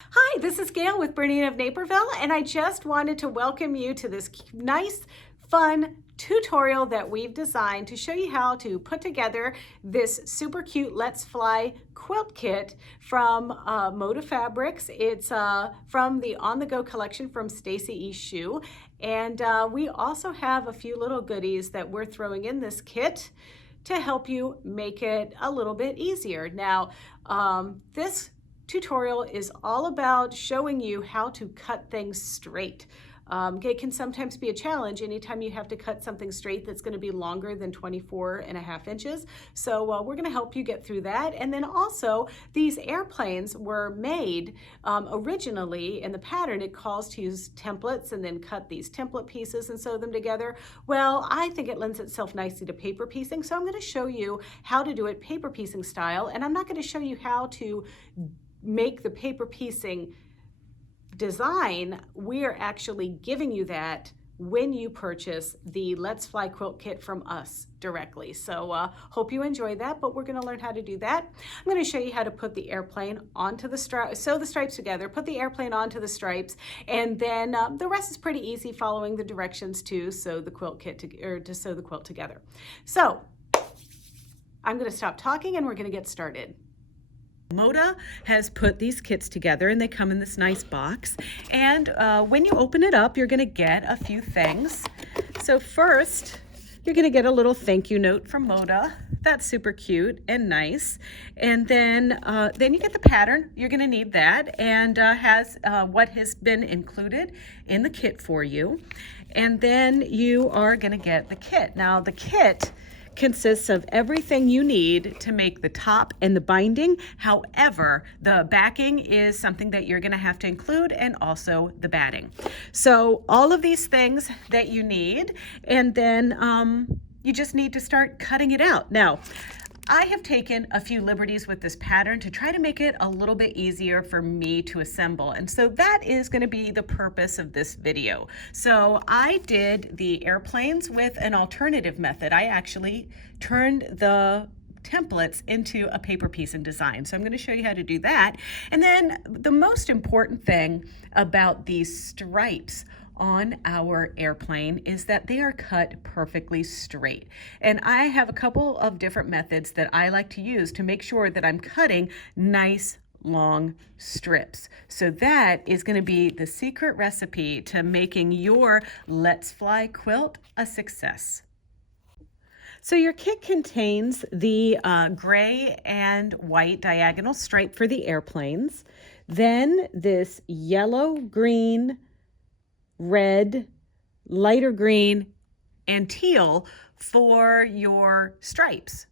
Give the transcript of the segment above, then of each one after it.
Hi, this is Gayle with BERNINA of Naperville, and I just wanted to welcome you to this nice, fun tutorial that we've designed to show you how to put together this super cute Let's Fly quilt kit from Moda Fabrics. It's from the On The Go collection from Stacy E. Shoe, and we also have a few little goodies that we're throwing in this kit to help you make it a little bit easier. Now, this tutorial is all about showing you how to cut things straight. It can sometimes be a challenge anytime you have to cut something straight that's going to be longer than 24.5 inches. So we're going to help you get through that. And then also, these airplanes were made originally in the pattern. It calls to use templates and then cut these template pieces and sew them together. Well, I think it lends itself nicely to paper piecing, so I'm going to show you how to do it paper piecing style, and I'm not going to show you how to make the paper piecing design. We are actually giving you that when you purchase the Let's Fly quilt kit from us directly. So hope you enjoy that, but we're going to learn how to do that. I'm going to show you how to put the airplane onto the stripes, sew the stripes together, put the airplane onto the stripes, and then the rest is pretty easy, following the directions to sew the quilt kit to sew the quilt together. So I'm going to stop talking and we're going to get started. Moda has put these kits together and they come in this nice box, and when you open it up you're going to get a few things. So first you're going to get a little thank you note from Moda. That's super cute and nice. And then you get the pattern. You're going to need that, and has what has been included in the kit for you. And then you are going to get the kit. Now the kit consists of everything you need to make the top and the binding. However, the backing is something that you're going to have to include, and also the batting. So all of these things that you need, and then you just need to start cutting it out. Now, I have taken a few liberties with this pattern to try to make it a little bit easier for me to assemble. And so that is going to be the purpose of this video. So I did the airplanes with an alternative method. I actually turned the templates into a paper piece and design. So I'm going to show you how to do that. And then the most important thing about these stripes on our airplane is that they are cut perfectly straight. And I have a couple of different methods that I like to use to make sure that I'm cutting nice long strips. So that is going to be the secret recipe to making your Let's Fly quilt a success. So your kit contains the gray and white diagonal stripe for the airplanes, then this yellow, green, red, lighter green, and teal for your stripes.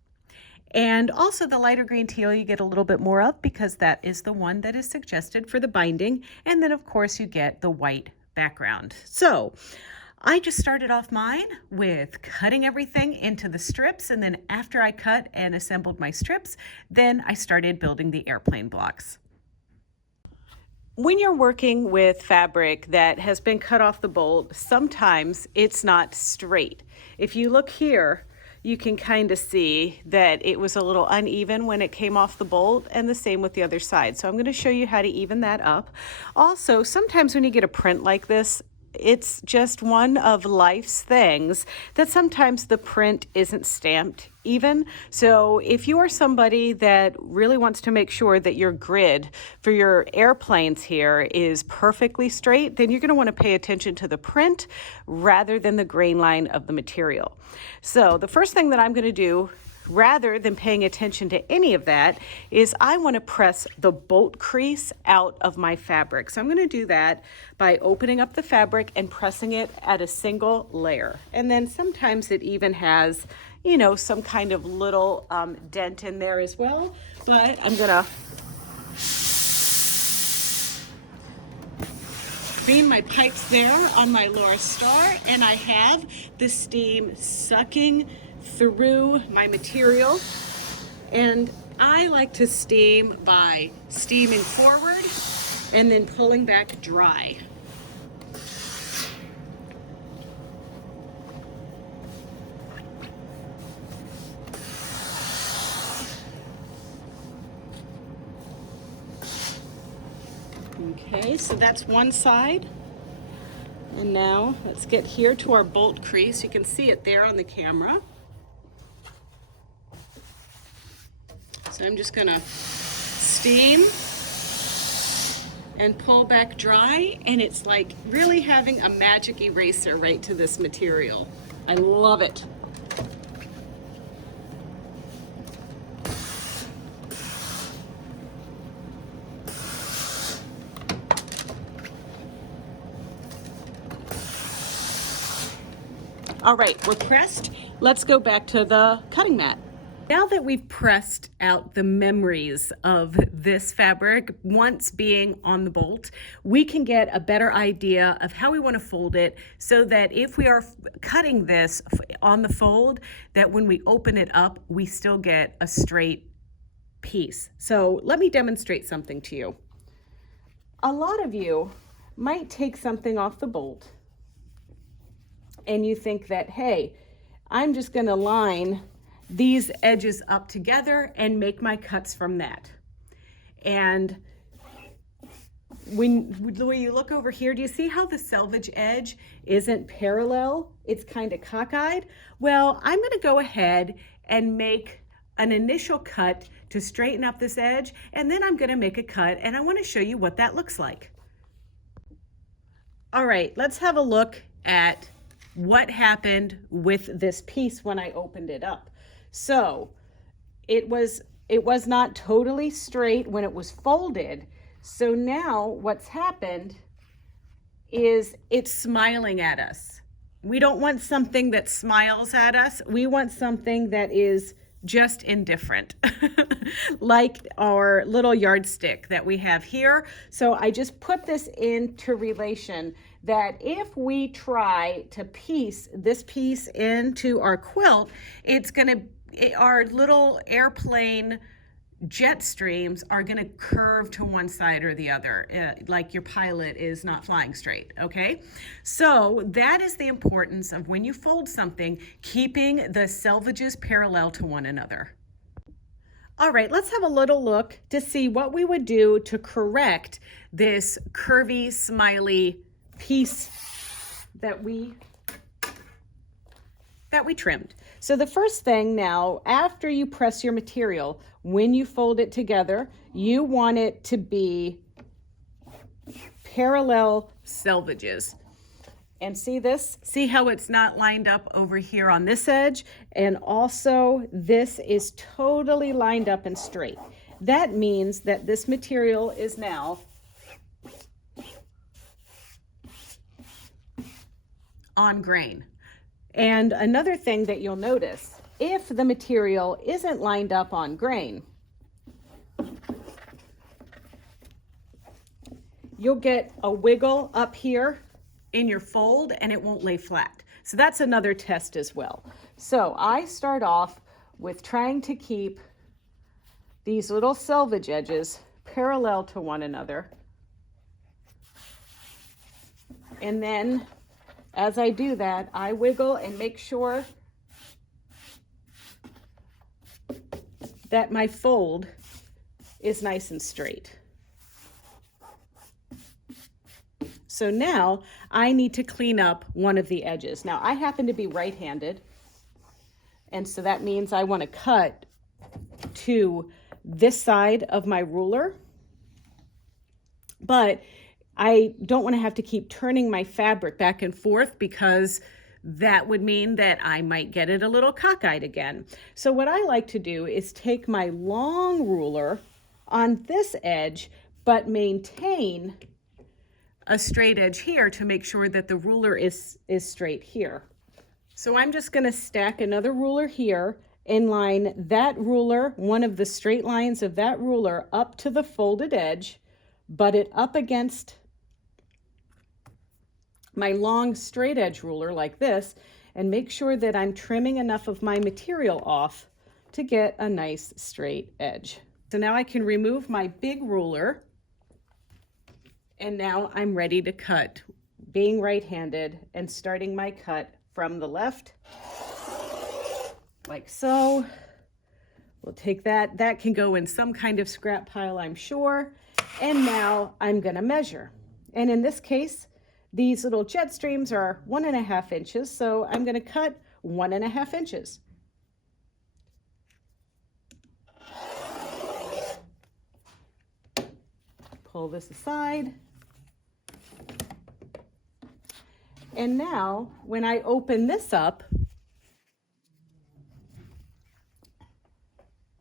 And also the lighter green teal you get a little bit more of because that is the one that is suggested for the binding. And then of course you get the white background. So I just started off mine with cutting everything into the strips, and then after I cut and assembled my strips, then I started building the airplane blocks. When you're working with fabric that has been cut off the bolt, sometimes it's not straight. If you look here, you can kind of see that it was a little uneven when it came off the bolt, and the same with the other side. So I'm going to show you how to even that up. Also, sometimes when you get a print like this, it's just one of life's things that sometimes the print isn't stamped even. So if you are somebody that really wants to make sure that your grid for your airplanes here is perfectly straight, then you're going to want to pay attention to the print rather than the grain line of the material. So the first thing that I'm going to do, rather than paying attention to any of that, is I want to press the bolt crease out of my fabric. So I'm going to do that by opening up the fabric and pressing it at a single layer. And then sometimes it even has, you know, some kind of little dent in there as well. But I'm going to beam my pipes there on my Laura Star, and I have the steam sucking through my material. And I like to steam by steaming forward and then pulling back dry. Okay, so that's one side. And now let's get here to our bolt crease. You can see it there on the camera. So I'm just gonna steam and pull back dry, and it's like really having a magic eraser right to this material. I love it. All right, we're pressed. Let's go back to the cutting mat. Now that we've pressed out the memories of this fabric, once being on the bolt, we can get a better idea of how we want to fold it so that if we are cutting this on the fold, that when we open it up, we still get a straight piece. So let me demonstrate something to you. A lot of you might take something off the bolt and you think that, hey, I'm just going to line these edges up together and make my cuts from that. And when you look over here, do you see how the selvage edge isn't parallel? It's kind of cockeyed. Well, I'm going to go ahead and make an initial cut to straighten up this edge, and then I'm going to make a cut, and I want to show you what that looks like. All right, let's have a look at what happened with this piece when I opened it up. So it was not totally straight when it was folded. So now what's happened is it's smiling at us. We don't want something that smiles at us. We want something that is just indifferent, like our little yardstick that we have here. So I just put this into relation that if we try to piece this piece into our quilt, our little airplane jet streams are going to curve to one side or the other, like your pilot is not flying straight, okay? So that is the importance of when you fold something, keeping the selvages parallel to one another. All right, let's have a little look to see what we would do to correct this curvy, smiley piece that we trimmed. So the first thing now, after you press your material, when you fold it together, you want it to be parallel selvages. And see this? See how it's not lined up over here on this edge? And also this is totally lined up and straight. That means that this material is now on grain. And another thing that you'll notice, if the material isn't lined up on grain, you'll get a wiggle up here in your fold and it won't lay flat. So that's another test as well. So I start off with trying to keep these little selvage edges parallel to one another. And then as I do that, I wiggle and make sure that my fold is nice and straight. So now I need to clean up one of the edges. Now I happen to be right-handed, and so that means I want to cut to this side of my ruler, but I don't want to have to keep turning my fabric back and forth because that would mean that I might get it a little cockeyed again. So what I like to do is take my long ruler on this edge, but maintain a straight edge here to make sure that the ruler is straight here. So I'm just going to stack another ruler here and line that ruler, one of the straight lines of that ruler, up to the folded edge, butt it up against my long straight edge ruler like this, and make sure that I'm trimming enough of my material off to get a nice straight edge. So now I can remove my big ruler, and now I'm ready to cut, being right-handed and starting my cut from the left, like so. We'll take that. That can go in some kind of scrap pile, I'm sure. And now I'm gonna measure. And in this case, these little jet streams are 1.5 inches, so I'm gonna cut 1.5 inches. Pull this aside. And now, when I open this up,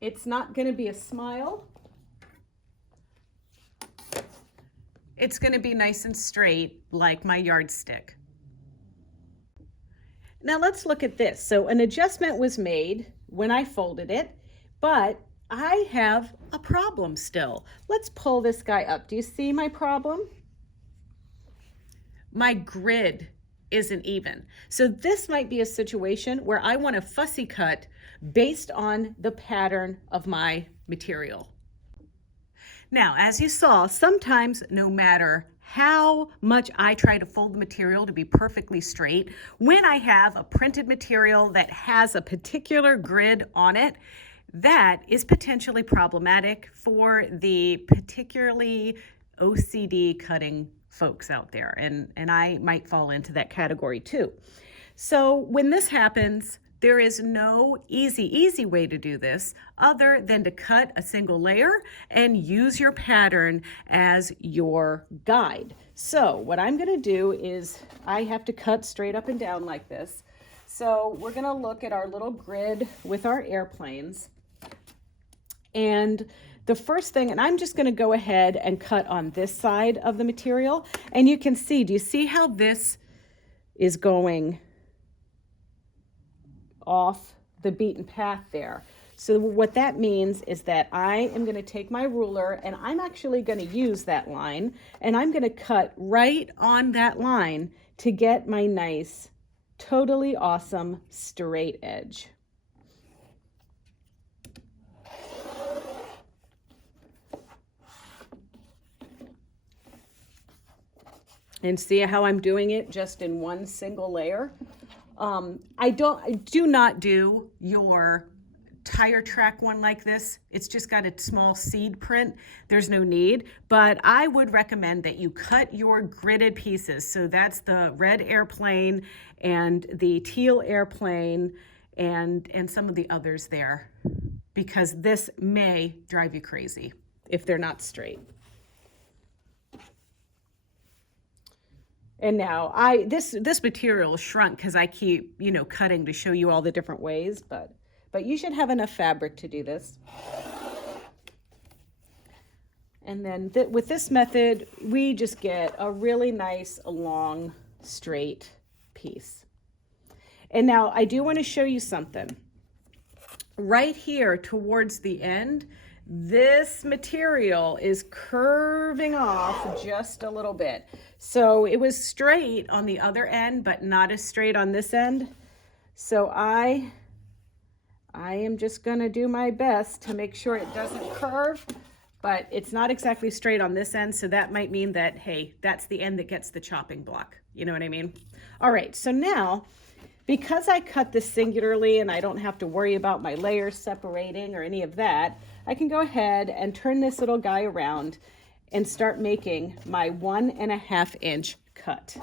it's not gonna be a smile. It's going to be nice and straight like my yardstick. Now let's look at this. So an adjustment was made when I folded it, but I have a problem still. Let's pull this guy up. Do you see my problem? My grid isn't even. So this might be a situation where I want a fussy cut based on the pattern of my material. Now, as you saw, sometimes no matter how much I try to fold the material to be perfectly straight, when I have a printed material that has a particular grid on it, that is potentially problematic for the particularly OCD cutting folks out there. And I might fall into that category too. So when this happens, there is no easy way to do this other than to cut a single layer and use your pattern as your guide. So what I'm going to do is I have to cut straight up and down like this. So we're going to look at our little grid with our airplanes. And the first thing, and I'm just going to go ahead and cut on this side of the material. And you can see, do you see how this is going off the beaten path there? So what that means is that I am going to take my ruler and I'm actually going to use that line and I'm going to cut right on that line to get my nice, totally awesome straight edge. And see how I'm doing it just in one single layer? I do not do your tire track one like this. It's just got a small seed print. There's no need, but I would recommend that you cut your gridded pieces. So that's the red airplane and the teal airplane and some of the others there, because this may drive you crazy if they're not straight. And now this material shrunk because I keep, cutting to show you all the different ways, but you should have enough fabric to do this. And then with this method, we just get a really nice, long, straight piece. And now I do want to show you something. Right here towards the end, this material is curving off just a little bit. So it was straight on the other end, but not as straight on this end. So I am just going to do my best to make sure it doesn't curve, but it's not exactly straight on this end. So that might mean that, hey, that's the end that gets the chopping block. You know what I mean? All right, so now, because I cut this singularly and I don't have to worry about my layers separating or any of that, I can go ahead and turn this little guy around and start making my 1.5 inch cut.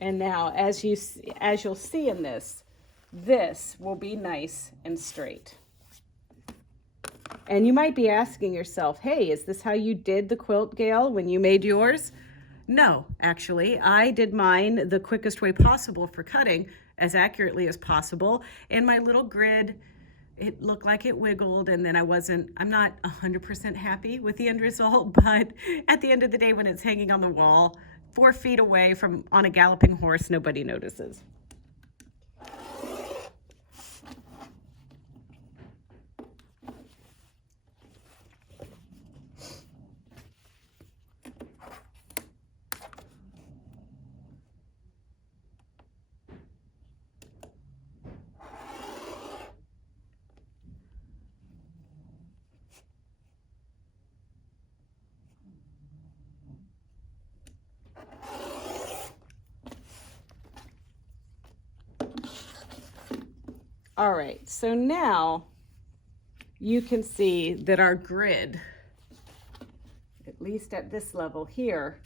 And now, as you'll see in this will be nice and straight. And you might be asking yourself, hey, is this how you did the quilt, Gayle, when you made yours? No, actually, I did mine the quickest way possible for cutting, as accurately as possible. And my little grid, it looked like it wiggled, and then I'm not 100% happy with the end result, but at the end of the day, when it's hanging on the wall, 4 feet away from on a galloping horse, nobody notices. All right, so now you can see that our grid, at least at this level here,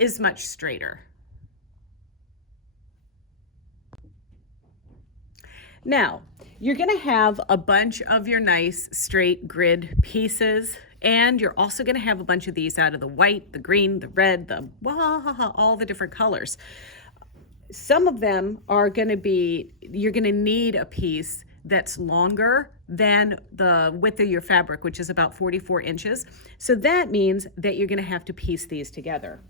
is much straighter. Now, you're gonna have a bunch of your nice straight grid pieces, and you're also gonna have a bunch of these out of the white, the green, the red, all the different colors. Some of them are gonna be, you're gonna need a piece that's longer than the width of your fabric, which is about 44 inches. So that means that you're gonna have to piece these together.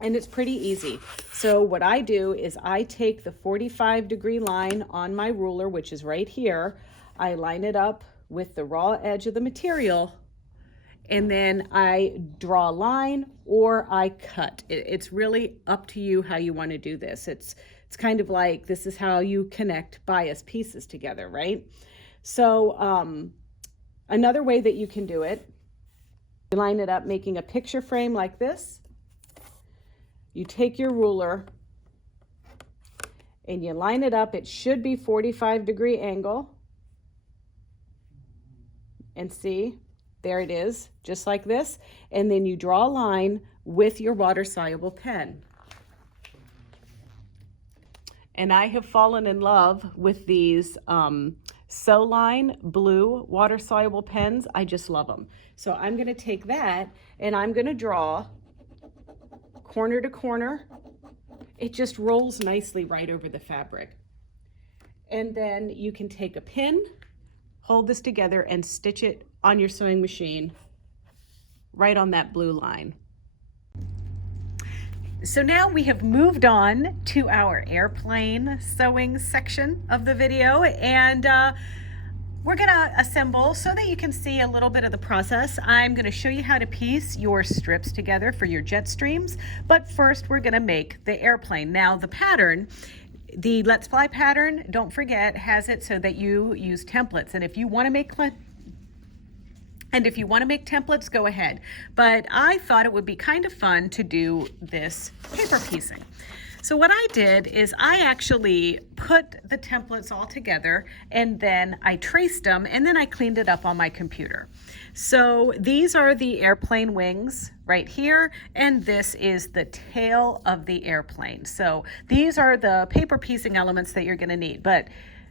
And it's pretty easy. So what I do is I take the 45-degree line on my ruler, which is right here. I line it up with the raw edge of the material, and then I draw a line or I cut. It's really up to you how you want to do this. It's kind of like, this is how you connect bias pieces together, right? So another way that you can do it, you line it up making a picture frame like this. You take your ruler and you line it up. It should be 45-degree angle. And see, there it is, just like this. And then you draw a line with your water-soluble pen. And I have fallen in love with these Sewline blue water-soluble pens. I just love them. So I'm gonna take that and I'm gonna draw corner to corner. It just rolls nicely right over the fabric. And then you can take a pin, hold this together and stitch it on your sewing machine right on that blue line. So now we have moved on to our airplane sewing section of the video, and we're gonna assemble so that you can see a little bit of the process. I'm gonna show you how to piece your strips together for your jet streams, but first we're gonna make the airplane. Now the pattern, the Let's Fly pattern, don't forget, has it so that you use templates, and if you wanna make templates, go ahead. But I thought it would be kind of fun to do this paper piecing. So what I did is I actually put the templates all together and then I traced them and then I cleaned it up on my computer. So these are the airplane wings right here, and this is the tail of the airplane. So these are the paper piecing elements that you're going to need. But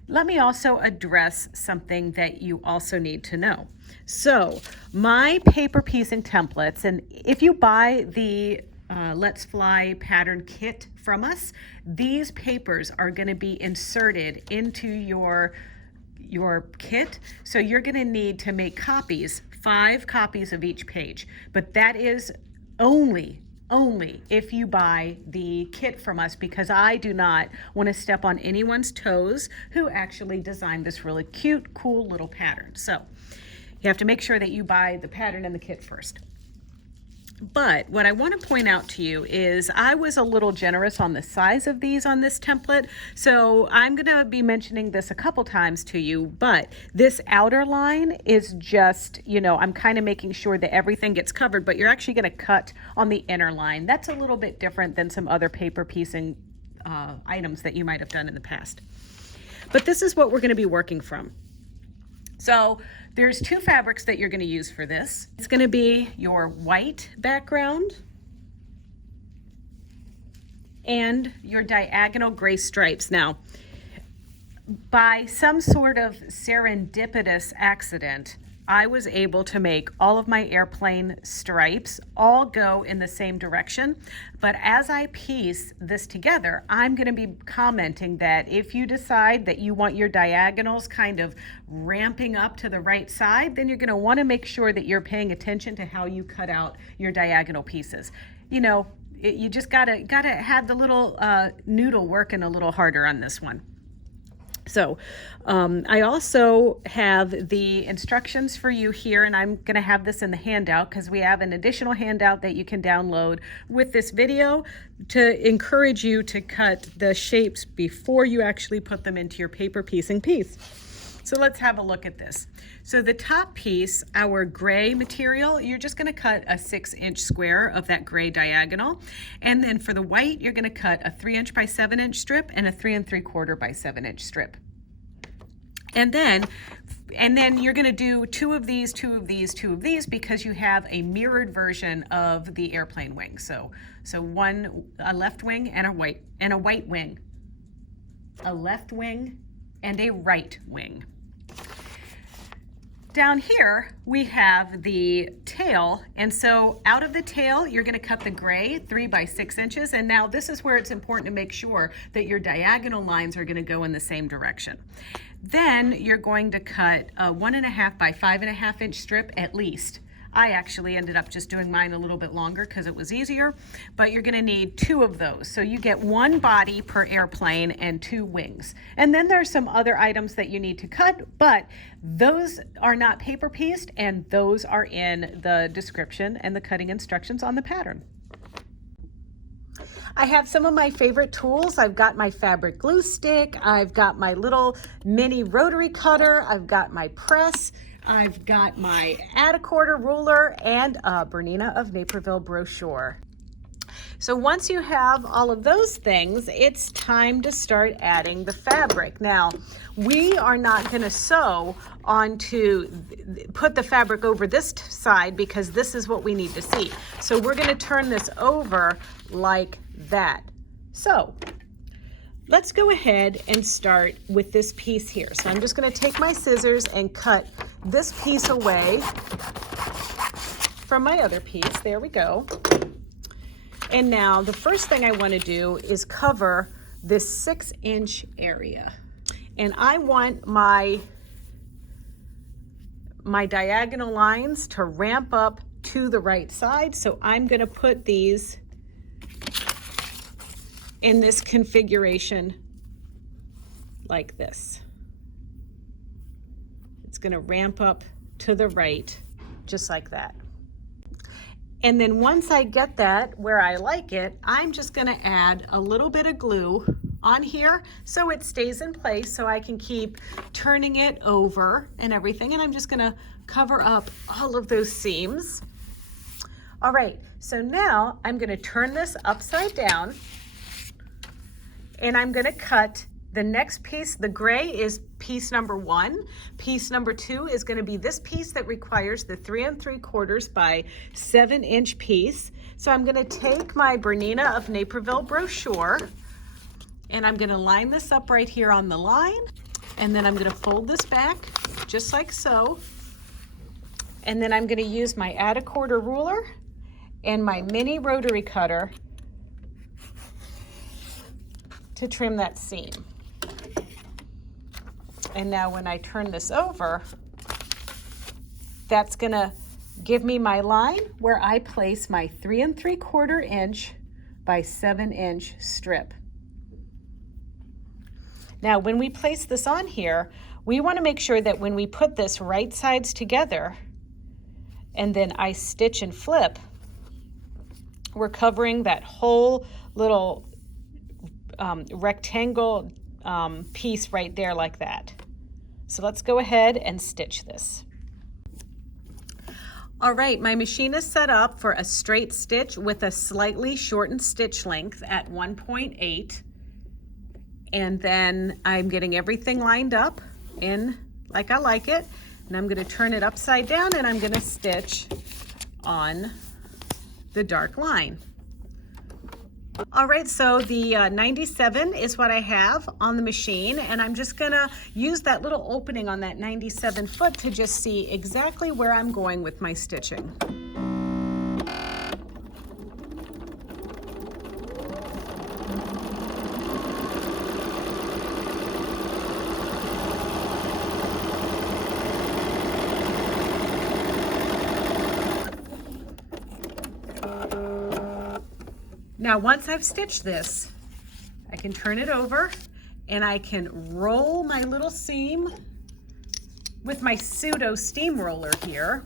let me also address something that you also need to know. So my paper piecing templates, and if you buy the Let's Fly pattern kit from us, these papers are going to be inserted into your kit. So you're going to need to make copies, 5 copies of each page. But that is only if you buy the kit from us, because I do not want to step on anyone's toes who actually designed this really cute, cool little pattern. So you have to make sure that you buy the pattern and the kit first. But what I want to point out to you is I was a little generous on the size of these on this template. So I'm going to be mentioning this a couple times to you, but this outer line is just, you know, I'm kind of making sure that everything gets covered, but you're actually going to cut on the inner line. That's a little bit different than some other paper piecing items that you might have done in the past. But this is what we're going to be working from. So there's 2 fabrics that you're going to use for this. It's going to be your white background and your diagonal gray stripes. Now, by some sort of serendipitous accident, I was able to make all of my airplane stripes all go in the same direction. But as I piece this together, I'm going to be commenting that if you decide that you want your diagonals kind of ramping up to the right side, then you're going to want to make sure that you're paying attention to how you cut out your diagonal pieces. You know, you just gotta have the little noodle working a little harder on this one. So I also have the instructions for you here, and I'm going to have this in the handout because we have an additional handout that you can download with this video to encourage you to cut the shapes before you actually put them into your paper piecing piece. So let's have a look at this. So the top piece, our gray material, you're just going to cut a 6-inch square of that gray diagonal. And then for the white, you're going to cut a 3-inch by 7-inch strip and a 3 3/4 by 7-inch strip. And then you're going to do two of these because you have a mirrored version of the airplane wing. So a left wing and a white wing. A left wing and a right wing. Down here we have the tail, and so out of the tail you're going to cut the gray 3 by 6 inches, and now this is where it's important to make sure that your diagonal lines are going to go in the same direction. Then you're going to cut a 1.5 by 5.5 inch strip at least. I actually ended up just doing mine a little bit longer because it was easier, but you're going to need 2 of those. So you get 1 body per airplane and 2 wings. And then there's some other items that you need to cut, but those are not paper pieced, and those are in the description and the cutting instructions on the pattern. I have some of my favorite tools. I've got my fabric glue stick, I've got my little mini rotary cutter, I've got my press, I've got my add-a-quarter ruler, and a Bernina of Naperville brochure. So once you have all of those things, it's time to start adding the fabric. Now, we are not going to sew put the fabric over this side because this is what we need to see. So we're going to turn this over like that. So let's go ahead and start with this piece here. So I'm just going to take my scissors and cut this piece away from my other piece. There we go. And now the first thing I want to do is cover this 6-inch area. And I want my diagonal lines to ramp up to the right side. So I'm going to put these in this configuration like this. It's going to ramp up to the right just like that. And then once I get that where I like it, I'm just going to add a little bit of glue on here so it stays in place, so I can keep turning it over and everything. And I'm just going to cover up all of those seams. All right, so now I'm going to turn this upside down, and I'm going to cut the next piece. The gray is piece number 1. Piece number 2 is going to be this piece that requires the 3 3/4 by 7-inch piece. So I'm going to take my Bernina of Naperville brochure, and I'm going to line this up right here on the line, and then I'm going to fold this back just like so. And then I'm going to use my add-a-quarter ruler and my mini rotary cutter to trim that seam. And now when I turn this over, that's going to give me my line where I place my 3 3/4 inch by 7-inch strip. Now when we place this on here, we want to make sure that when we put this right sides together and then I stitch and flip, we're covering that whole little rectangle piece right there like that. So let's go ahead and stitch this. All right, my machine is set up for a straight stitch with a slightly shortened stitch length at 1.8. And then I'm getting everything lined up in like I like it. And I'm going to turn it upside down, and I'm going to stitch on the dark line. All right, so the 97 is what I have on the machine, and I'm just gonna use that little opening on that 97 foot to just see exactly where I'm going with my stitching. Now, once I've stitched this, I can turn it over and I can roll my little seam with my pseudo steamroller here.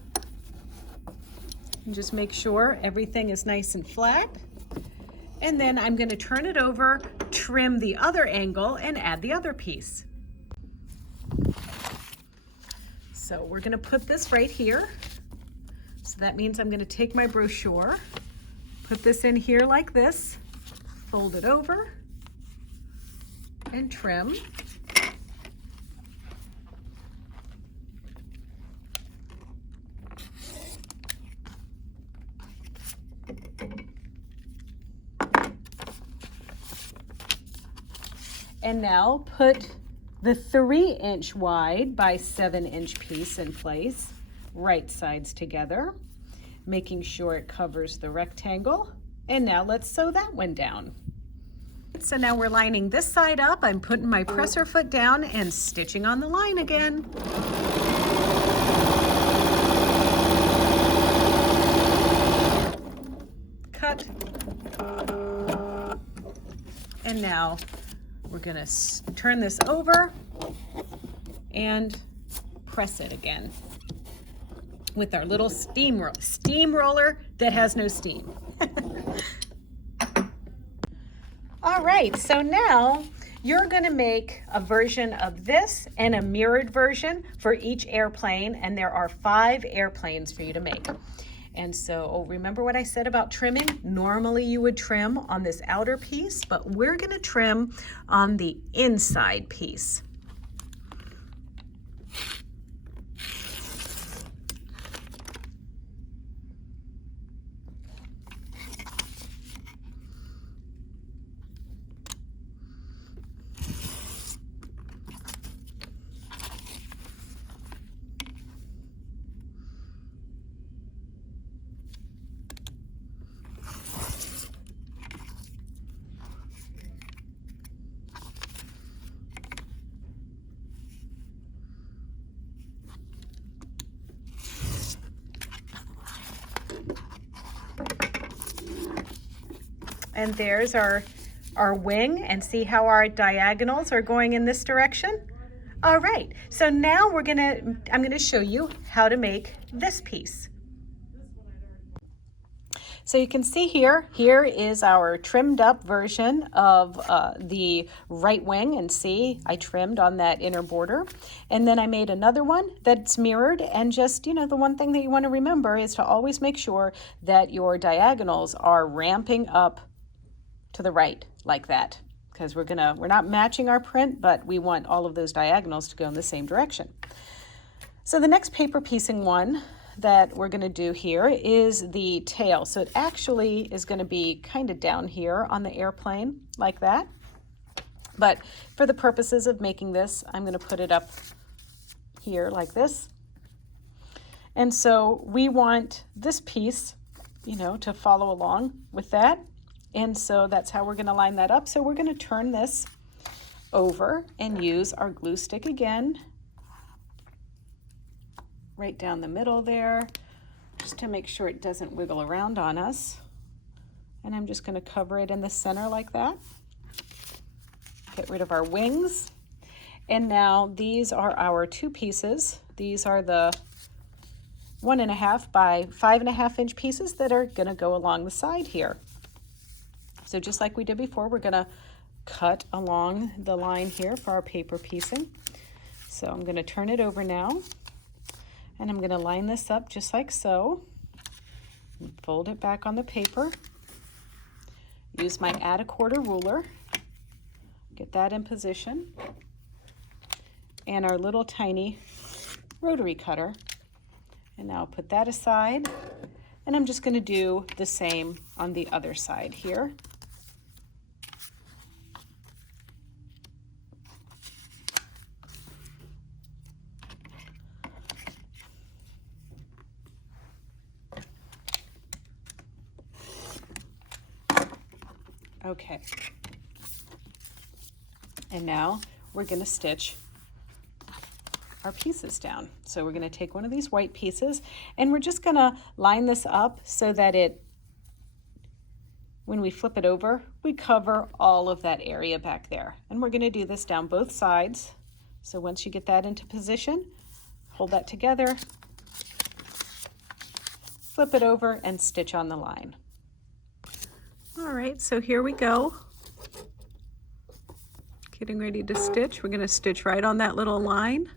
And just make sure everything is nice and flat. And then I'm going to turn it over, trim the other angle, and add the other piece. So we're going to put this right here. So that means I'm going to take my brochure, put this in here like this, fold it over, and trim. And now put the 3-inch wide by 7-inch piece in place, right sides together, making sure it covers the rectangle. And now let's sew that one down. So now we're lining this side up. I'm putting my presser foot down and stitching on the line again. Cut. And now we're gonna turn this over and press it again with our little steamroller that has no steam. All right, so now you're going to make a version of this and a mirrored version for each airplane, and there are 5 airplanes for you to make. And so remember what I said about trimming? Normally you would trim on this outer piece, but we're going to trim on the inside piece. And there's our wing, and see how our diagonals are going in this direction? All right, so now I'm gonna show you how to make this piece. So you can see here is our trimmed up version of the right wing, and see, I trimmed on that inner border. And then I made another one that's mirrored, and just, the one thing that you want to remember is to always make sure that your diagonals are ramping up to the right like that, because we're not matching our print, but we want all of those diagonals to go in the same direction. So the next paper piecing one that we're going to do here is the tail. So it actually is going to be kind of down here on the airplane like that, but for the purposes of making this, I'm going to put it up here like this. And so we want this piece, to follow along with that. And so that's how we're going to line that up. So we're going to turn this over and use our glue stick again, right down the middle there, just to make sure it doesn't wiggle around on us. And I'm just going to cover it in the center like that. Get rid of our wings. And now these are our 2 pieces. These are the 1.5 by 5.5 inch pieces that are going to go along the side here. So just like we did before, we're going to cut along the line here for our paper piecing. So I'm going to turn it over now, and I'm going to line this up just like so. Fold it back on the paper. Use my add a quarter ruler. Get that in position. And our little tiny rotary cutter. And now put that aside. And I'm just going to do the same on the other side here. Okay, and now we're going to stitch our pieces down. So we're going to take one of these white pieces, and we're just going to line this up so that when we flip it over, we cover all of that area back there. And we're going to do this down both sides. So once you get that into position, hold that together, flip it over, and stitch on the line. All right, so here we go. Getting ready to stitch. We're going to stitch right on that little line.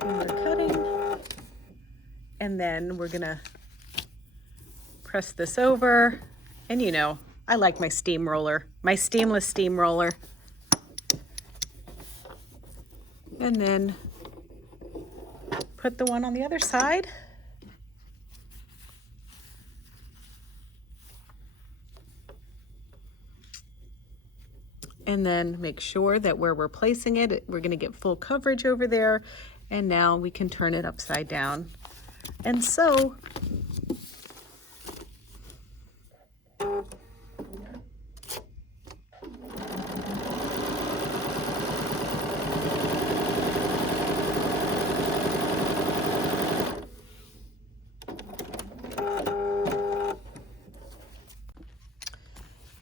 And we're cutting. And then we're going to press this over. And I like my steamroller, my steamless steamroller. And then put the one on the other side. And then make sure that where we're placing it, we're going to get full coverage over there. And now we can turn it upside down and sew.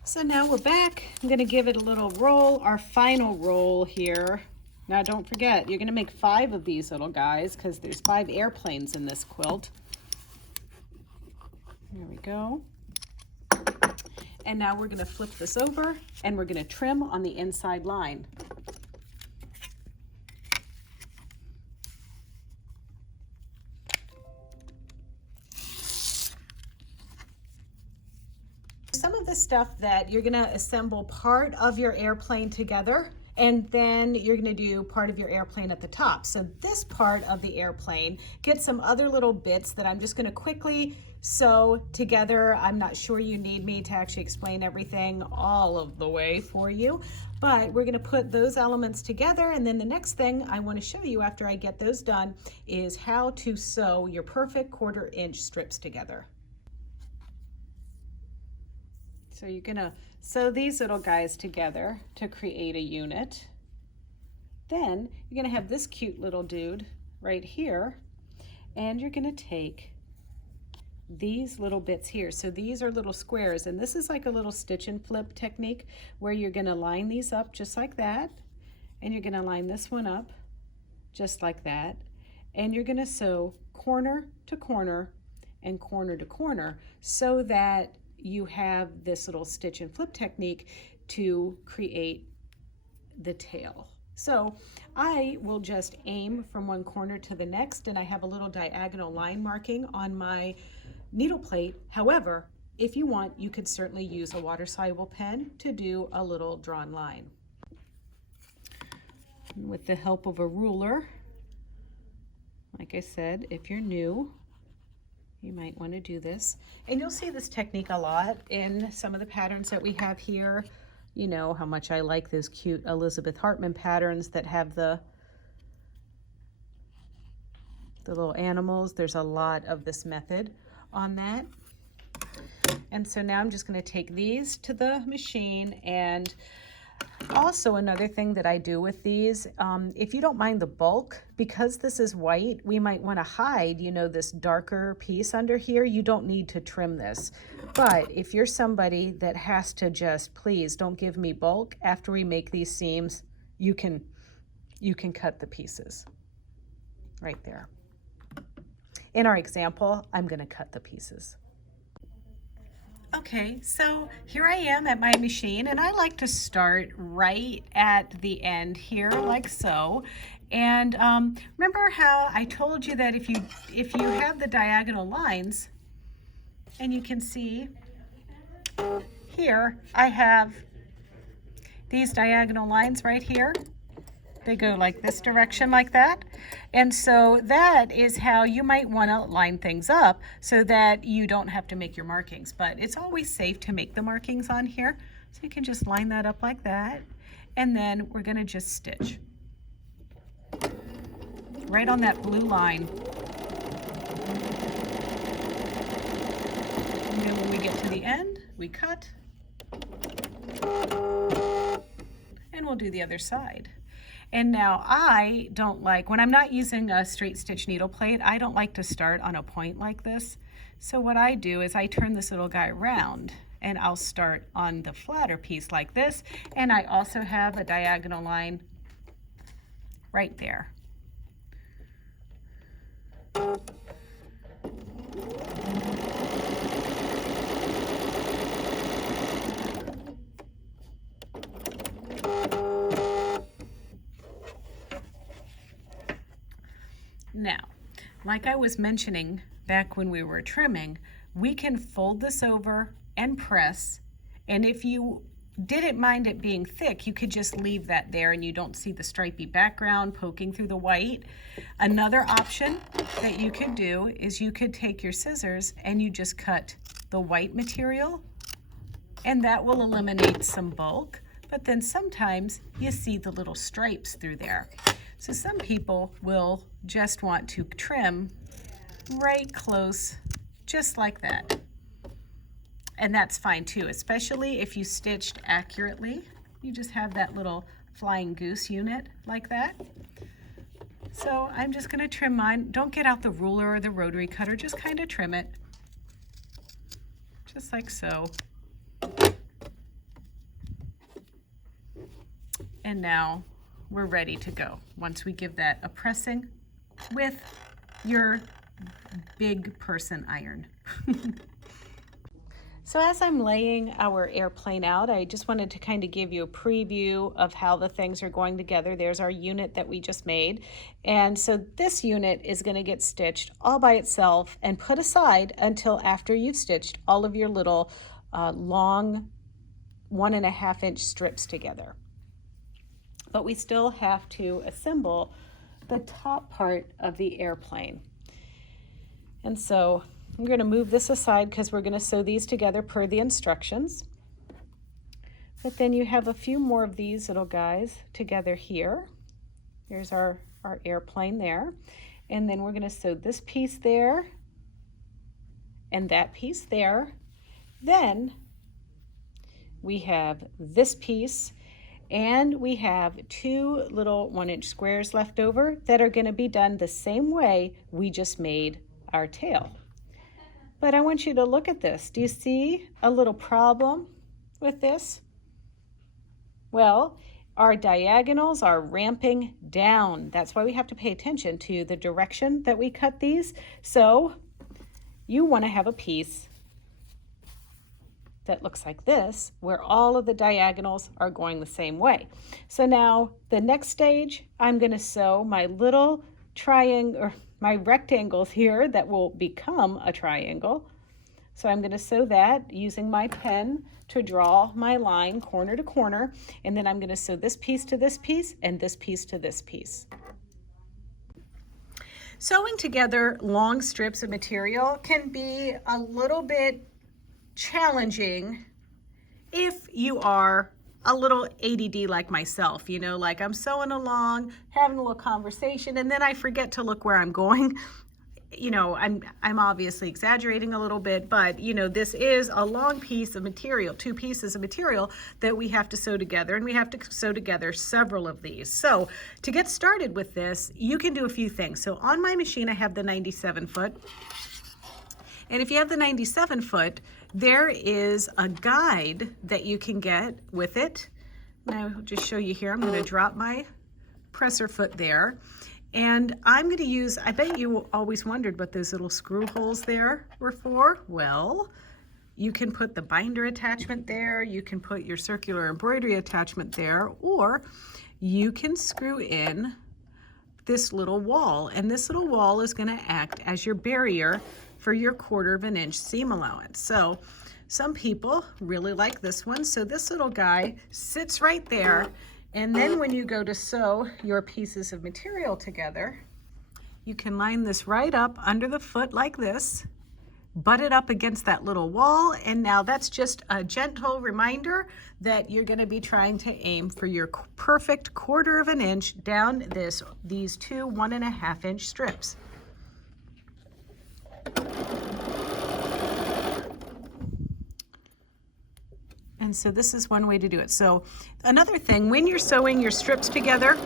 So now we're back. I'm going to give it a little roll, our final roll here. Now don't forget, you're going to make 5 of these little guys because there's 5 airplanes in this quilt. There we go. And now we're going to flip this over and we're going to trim on the inside line. Some of the stuff that you're going to assemble part of your airplane together, and then you're going to do part of your airplane at the top. So this part of the airplane gets some other little bits that I'm just going to quickly sew together. I'm not sure you need me to actually explain everything all of the way for you, but we're going to put those elements together, and then the next thing I want to show you after I get those done is how to sew your perfect 1/4 inch strips together. So you're gonna sew these little guys together to create a unit. Then you're gonna have this cute little dude right here, and you're gonna take these little bits here. So these are little squares, and this is like a little stitch and flip technique where you're gonna line these up just like that, and you're gonna line this one up just like that, and you're gonna sew corner to corner and corner to corner so that you have this little stitch and flip technique to create the tail. So I will just aim from one corner to the next, and I have a little diagonal line marking on my needle plate. However, if you want, you could certainly use a water-soluble pen to do a little drawn line. And with the help of a ruler, like I said, if you're new, you might want to do this. And you'll see this technique a lot in some of the patterns that we have here. You know how much I like those cute Elizabeth Hartman patterns that have the little animals. There's a lot of this method on that. And so now I'm just going to take these to the machine. And also another thing that I do with these, if you don't mind the bulk, because this is white, we might want to hide, you know, this darker piece under here. You don't need to trim this. But if you're somebody that has to just, please don't give me bulk, after we make these seams, you can cut the pieces right there. In our example, I'm going to cut the pieces. Okay, so here I am at my machine, and I like to start right at the end here, like so. And remember how I told you that if you have the diagonal lines, and you can see here, I have these diagonal lines right here. They go like this direction, like that. And so that is how you might want to line things up so that you don't have to make your markings. But it's always safe to make the markings on here. So you can just line that up like that. And then we're going to just stitch right on that blue line. And then when we get to the end, we cut. And we'll do the other side. And now I don't like, when I'm not using a straight stitch needle plate, I don't like to start on a point like this. So what I do is I turn this little guy around, and I'll start on the flatter piece like this. And I also have a diagonal line right there. Now, like I was mentioning back when we were trimming, we can fold this over and press, and if you didn't mind it being thick, you could just leave that there and you don't see the stripy background poking through the white. Another option that you could do is you could take your scissors and you just cut the white material, and that will eliminate some bulk. But then sometimes you see the little stripes through there. So some people will just want to trim right close, just like that. And that's fine too, especially if you stitched accurately. You just have that little flying goose unit like that. So I'm just gonna trim mine. Don't get out the ruler or the rotary cutter, just kind of trim it. Just like so. And now we're ready to go. Once we give that a pressing with your big person iron. So as I'm laying our airplane out, I just wanted to kind of give you a preview of how the things are going together. There's our unit that we just made. And so this unit is going to get stitched all by itself and put aside until after you've stitched all of your little long 1.5 inch strips together. But we still have to assemble the top part of the airplane. And so I'm going to move this aside because we're going to sew these together per the instructions. But then you have a few more of these little guys together here. There's our airplane there. And then we're going to sew this piece there and that piece there. Then we have this piece, and we have 2 little 1-inch squares left over that are going to be done the same way we just made our tail. But I want you to look at this. Do you see a little problem with this? Well, our diagonals are ramping down. That's why we have to pay attention to the direction that we cut these. So you want to have a piece that looks like this, where all of the diagonals are going the same way. So now the next stage, I'm going to sew my little triangle, or my rectangles here that will become a triangle. So I'm going to sew that using my pen to draw my line corner to corner, and then I'm going to sew this piece to this piece and this piece to this piece. Sewing together long strips of material can be a little bit challenging if you are a little ADD like myself, you know, like I'm sewing along, having a little conversation, and then I forget to look where I'm going. You know, I'm obviously exaggerating a little bit, but you know, this is a long piece of material, 2 pieces of material that we have to sew together, and we have to sew together several of these. So to get started with this, you can do a few things. So on my machine, I have the 97 foot. And if you have the 97 foot, there is a guide that you can get with it. And I'll just show you here. I'm going to drop my presser foot there. And I'm going to use, I bet you always wondered what those little screw holes there were for. Well, you can put the binder attachment there. You can put your circular embroidery attachment there, or you can screw in this little wall. And this little wall is going to act as your barrier for your 1/4 inch seam allowance. So some people really like this one. So this little guy sits right there. And then when you go to sew your pieces of material together, you can line this right up under the foot like this, butt it up against that little wall. And now that's just a gentle reminder that you're going to be trying to aim for your perfect 1/4 inch down these 2 1.5 inch strips. And so this is one way to do it. So another thing, when you're sewing your strips together,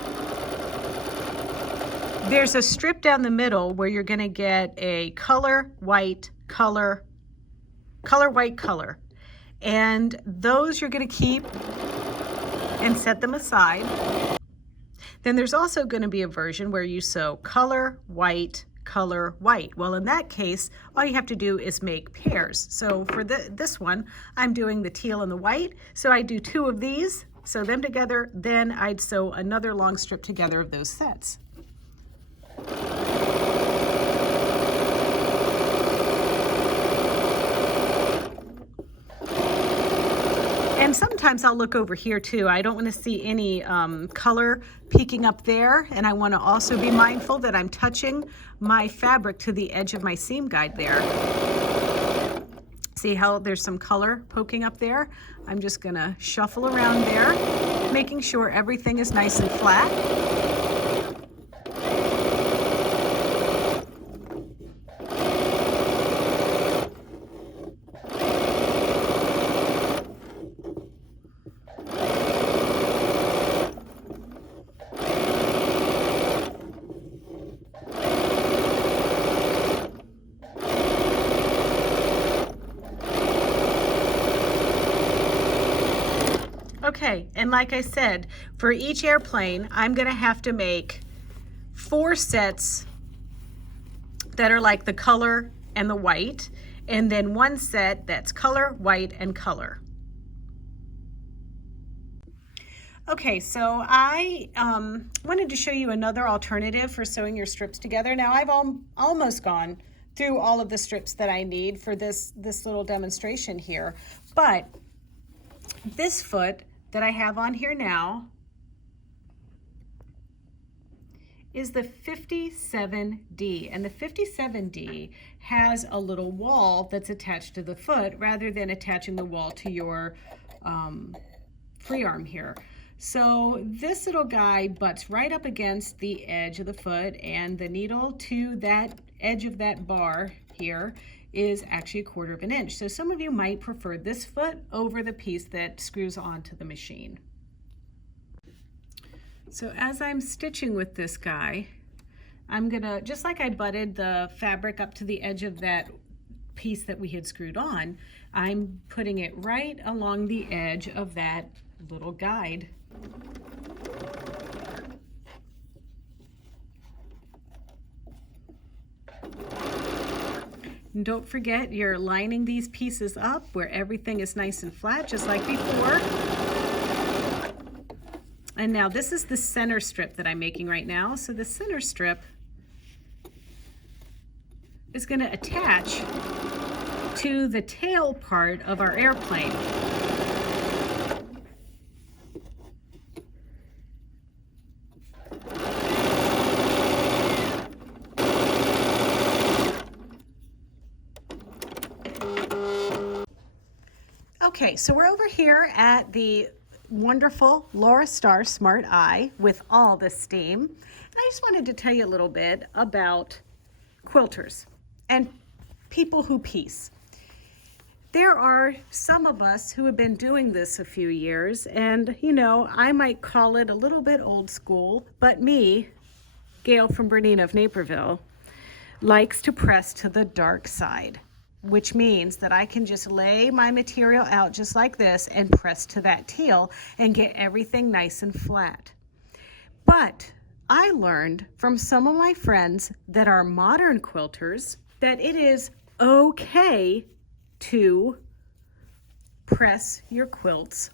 there's a strip down the middle where you're going to get a color, white, color, white, color. And those you're going to keep and set them aside. Then there's also going to be a version where you sew color, white, color, white. Well, in that case, all you have to do is make pairs. So for this one, I'm doing the teal and the white. So I do 2 of these, sew them together, then I'd sew another long strip together of those sets. And sometimes sometimes I'll look over here too. I don't want to see any color peeking up there, and I want to also be mindful that I'm touching my fabric to the edge of my seam guide there. See how there's some color poking up there? I'm just going to shuffle around there, making sure everything is nice and flat. Okay, and like I said, for each airplane, I'm gonna have to make 4 sets that are like the color and the white, and then 1 set that's color, white, and color. Okay, so I wanted to show you another alternative for sewing your strips together. Now I've almost gone through all of the strips that I need for this little demonstration here, but this foot that I have on here now is the 57D, and the 57D has a little wall that's attached to the foot rather than attaching the wall to your free arm here. So this little guy butts right up against the edge of the foot, and the needle to that edge of that bar here is actually 1/4 of an inch. So some of you might prefer this foot over the piece that screws onto the machine. So as I'm stitching with this guy, I'm gonna, just like I butted the fabric up to the edge of that piece that we had screwed on, I'm putting it right along the edge of that little guide. And don't forget, you're lining these pieces up where everything is nice and flat, just like before. And now this is the center strip that I'm making right now. So the center strip is going to attach to the tail part of our airplane. Okay, so we're over here at the wonderful Laura Star Smart Eye with all the steam. And I just wanted to tell you a little bit about quilters and people who piece. There are some of us who have been doing this a few years, and you know, I might call it a little bit old school, but me, Gayle from BERNINA of Naperville, likes to press to the dark side, which means that I can just lay my material out just like this and press to that teal and get everything nice and flat. But I learned from some of my friends that are modern quilters that it is okay to press your quilts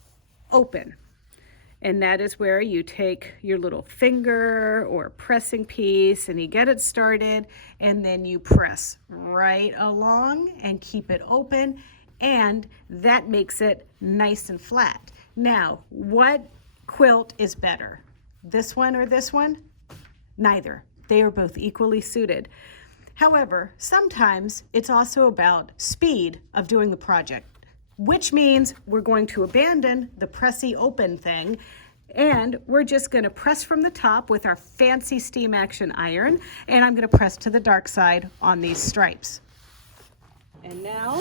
open. And that is where you take your little finger or pressing piece and you get it started, and then you press right along and keep it open, and that makes it nice and flat. Now, what quilt is better? This one or this one? Neither. They are both equally suited. However, sometimes it's also about speed of doing the project, which means we're going to abandon the pressy open thing, and we're just going to press from the top with our fancy steam action iron, and I'm going to press to the dark side on these stripes. And now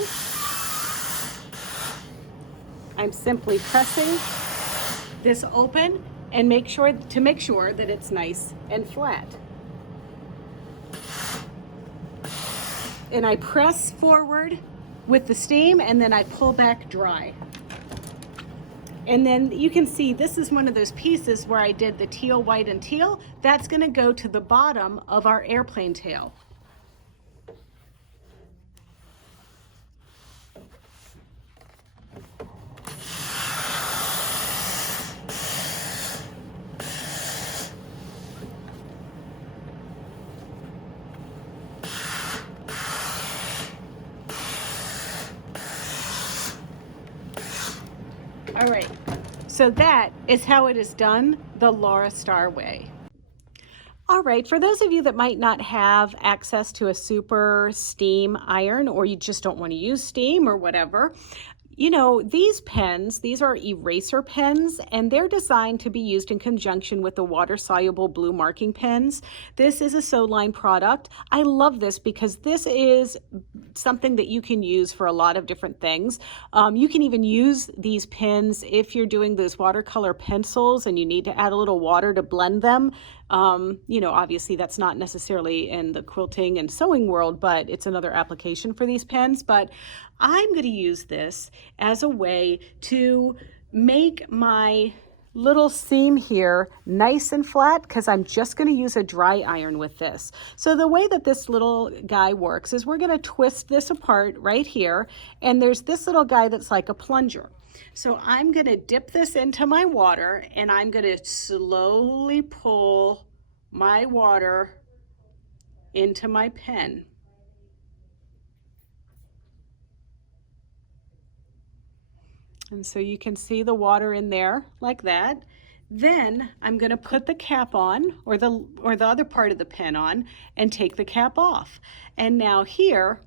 I'm simply pressing this open and make sure that it's nice and flat. And I press forward with the steam, and then I pull back dry. And then you can see this is one of those pieces where I did the teal, white, and teal. That's going to go to the bottom of our airplane tail. All right, so that is how it is done the Laura Star way. All right, for those of you that might not have access to a super steam iron, or you just don't want to use steam or whatever, you know, these pens, these are eraser pens, and they're designed to be used in conjunction with the water-soluble blue marking pens. This is a Sewline product. I love this because this is something that you can use for a lot of different things. You can even use these pens if you're doing those watercolor pencils and you need to add a little water to blend them. You know, obviously that's not necessarily in the quilting and sewing world, but it's another application for these pens. But I'm going to use this as a way to make my little seam here nice and flat, because I'm just going to use a dry iron with this. So the way that this little guy works is we're going to twist this apart right here, and there's this little guy that's like a plunger. So I'm going to dip this into my water, and I'm going to slowly pull my water into my pen. And so you can see the water in there like that. Then I'm going to put the cap on, or the other part of the pen on, and take the cap off. And now here,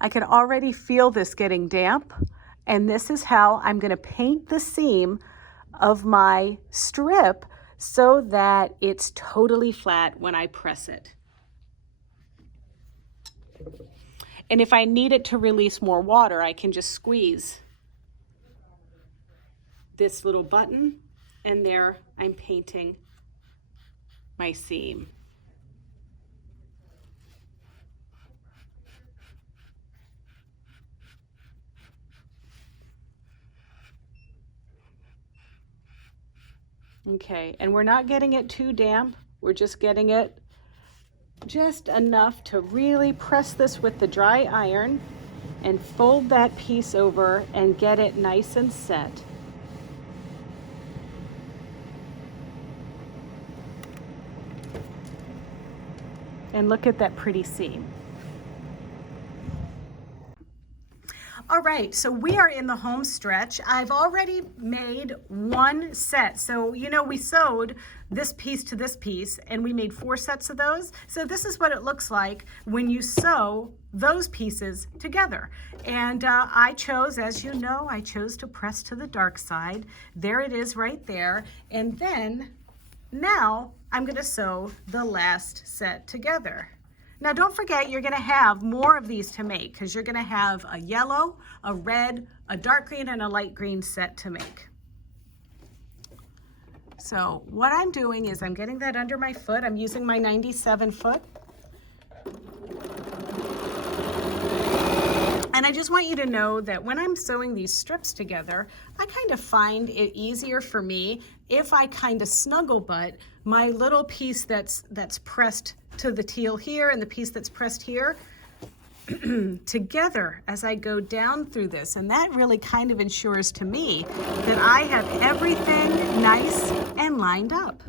I can already feel this getting damp. And this is how I'm going to paint the seam of my strip so that it's totally flat when I press it. And if I need it to release more water, I can just squeeze this little button, and there I'm painting my seam. Okay, and we're not getting it too damp. We're just getting it just enough to really press this with the dry iron and fold that piece over and get it nice and set. And look at that pretty seam. All right, so we are in the home stretch. I've already made one set. So, you know, we sewed this piece to this piece, and we made 4 sets of those. So this is what it looks like when you sew those pieces together. And I chose, as you know, I chose to press to the dark side. There it is right there. And then now I'm going to sew the last set together. Now don't forget, you're going to have more of these to make, because you're going to have a yellow, a red, a dark green, and a light green set to make. So what I'm doing is I'm getting that under my foot. I'm using my 97 foot. And I just want you to know that when I'm sewing these strips together, I kind of find it easier for me if I kind of snuggle butt my little piece that's pressed to the teal here and the piece that's pressed here together as I go down through this. And that really kind of ensures to me that I have everything nice and lined up.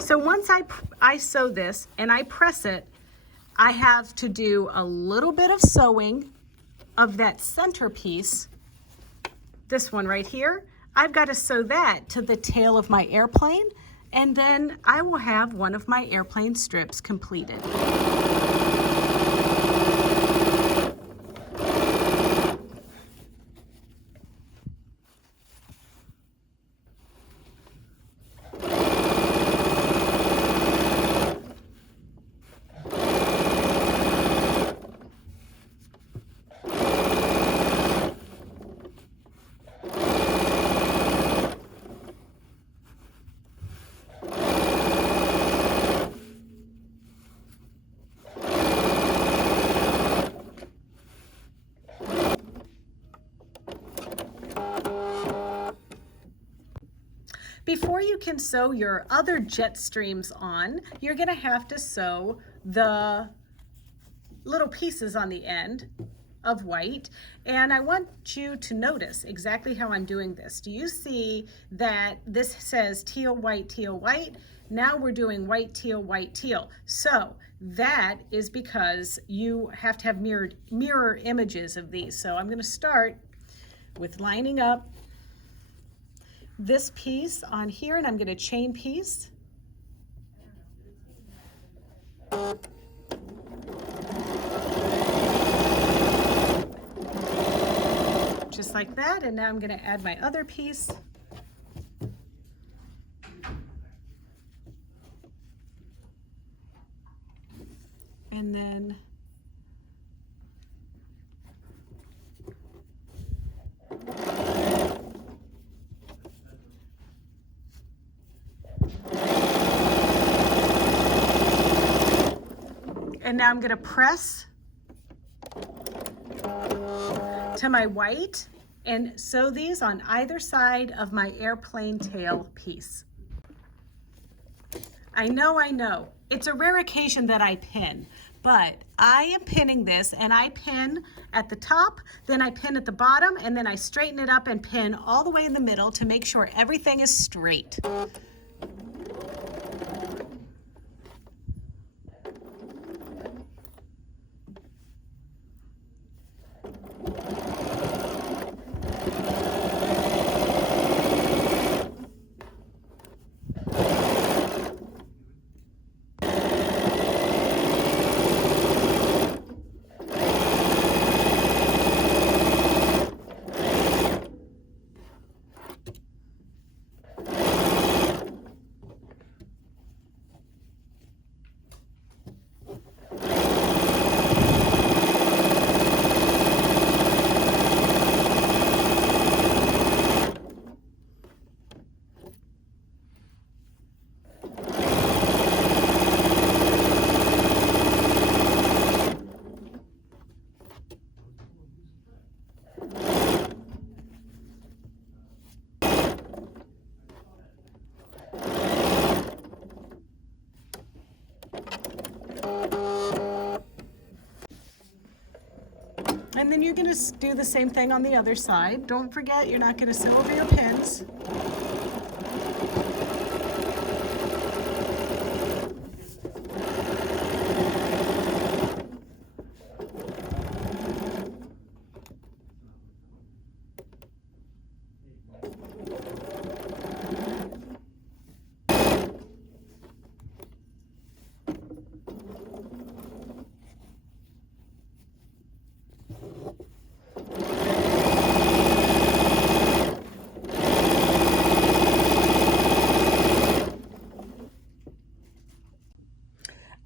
So once I sew this and I press it, I have to do a little bit of sewing of that center piece, this one right here. I've got to sew that to the tail of my airplane, and then I will have one of my airplane strips completed. Before you can sew your other jet streams on, you're going to have to sew the little pieces on the end of white, and I want you to notice exactly how I'm doing this. Do you see that this says teal, white, teal, white? Now we're doing white, teal, white, teal. So that is because you have to have mirror images of these. So I'm going to start with lining up this piece on here, and I'm going to chain piece. Just like that, and now I'm going to add my other piece. And then I'm going to press to my white and sew these on either side of my airplane tail piece. I know, it's a rare occasion that I pin, but I am pinning this, and I pin at the top, then I pin at the bottom, and then I straighten it up and pin all the way in the middle to make sure everything is straight. And then you're going to do the same thing on the other side. Don't forget, you're not going to sew over your pins.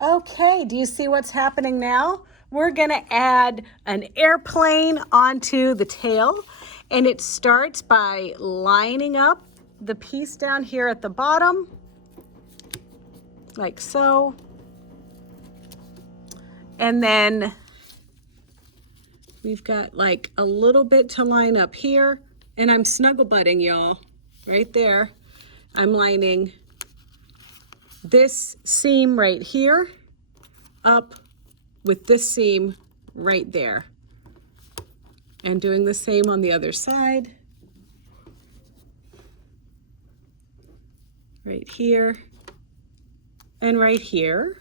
Okay, do you see what's happening now? We're gonna add an airplane onto the tail, and it starts by lining up the piece down here at the bottom, like so. And then we've got like a little bit to line up here, and I'm snuggle butting, y'all, right there. I'm lining this seam right here up with this seam right there, and doing the same on the other side, right here and right here,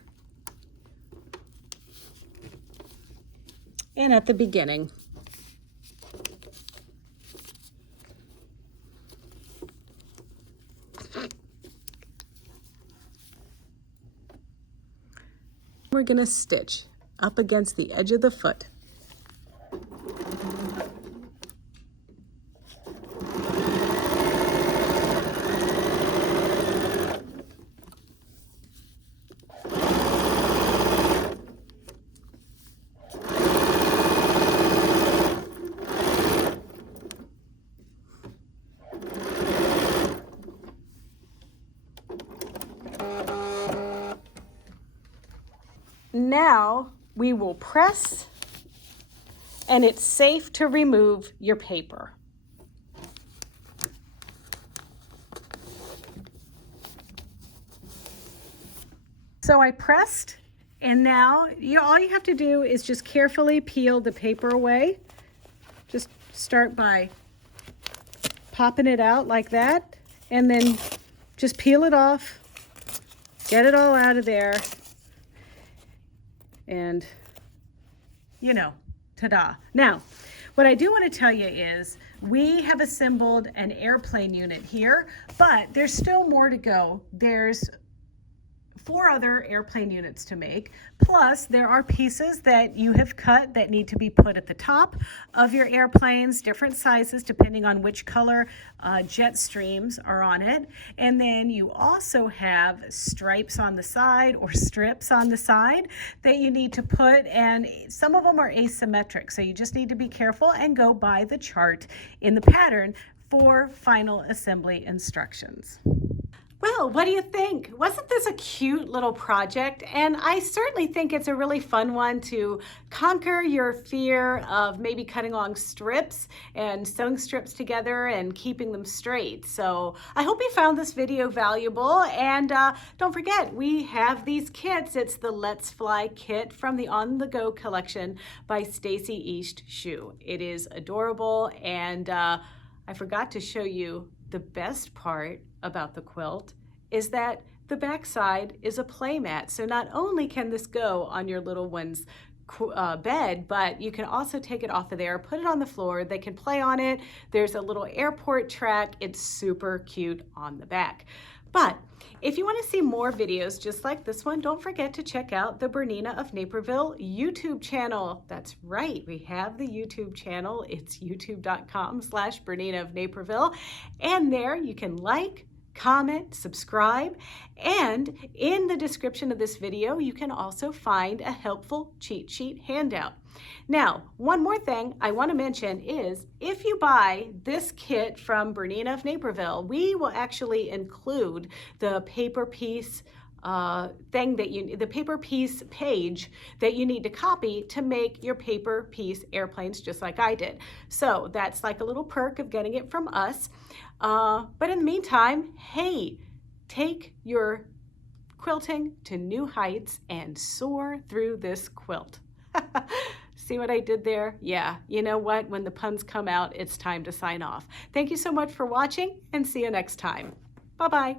and at the beginning. We're going to stitch up against the edge of the foot. Now we will press, and it's safe to remove your paper. So I pressed, And now all you have to do is just carefully peel the paper away. Just start by popping it out like that, and then just peel it off, get it all out of there, and ta-da. Now, what I do want to tell you is we have assembled an airplane unit here, but there's still more to go. There's 4 other airplane units to make, plus there are pieces that you have cut that need to be put at the top of your airplanes, different sizes depending on which color jet streams are on it. And then you also have stripes on the side or strips on the side that you need to put, and some of them are asymmetric, so you just need to be careful and go by the chart in the pattern for final assembly instructions. Well, what do you think? Wasn't this a cute little project? And I certainly think it's a really fun one to conquer your fear of maybe cutting long strips and sewing strips together and keeping them straight. So I hope you found this video valuable. And don't forget, we have these kits. It's the Let's Fly kit from the On The Go collection by Stacy East Shoe. It is adorable, and I forgot to show you the best part about the quilt is that the back side is a play mat. So not only can this go on your little one's bed, but you can also take it off of there, put it on the floor, they can play on it. There's a little airport track. It's super cute on the back. But if you want to see more videos just like this one, don't forget to check out the Bernina of Naperville YouTube channel. That's right, we have the YouTube channel. It's youtube.com/Bernina of Naperville. And there you can like, comment, subscribe, and in the description of this video, you can also find a helpful cheat sheet handout. Now, one more thing I want to mention is if you buy this kit from Bernina of Naperville, we will actually include the paper piece the paper piece page that you need to copy to make your paper piece airplanes just like I did. So that's like a little perk of getting it from us. But in the meantime, hey, take your quilting to new heights and soar through this quilt. See what I did there? Yeah, you know what? When the puns come out, it's time to sign off. Thank you so much for watching, and see you next time. Bye-bye.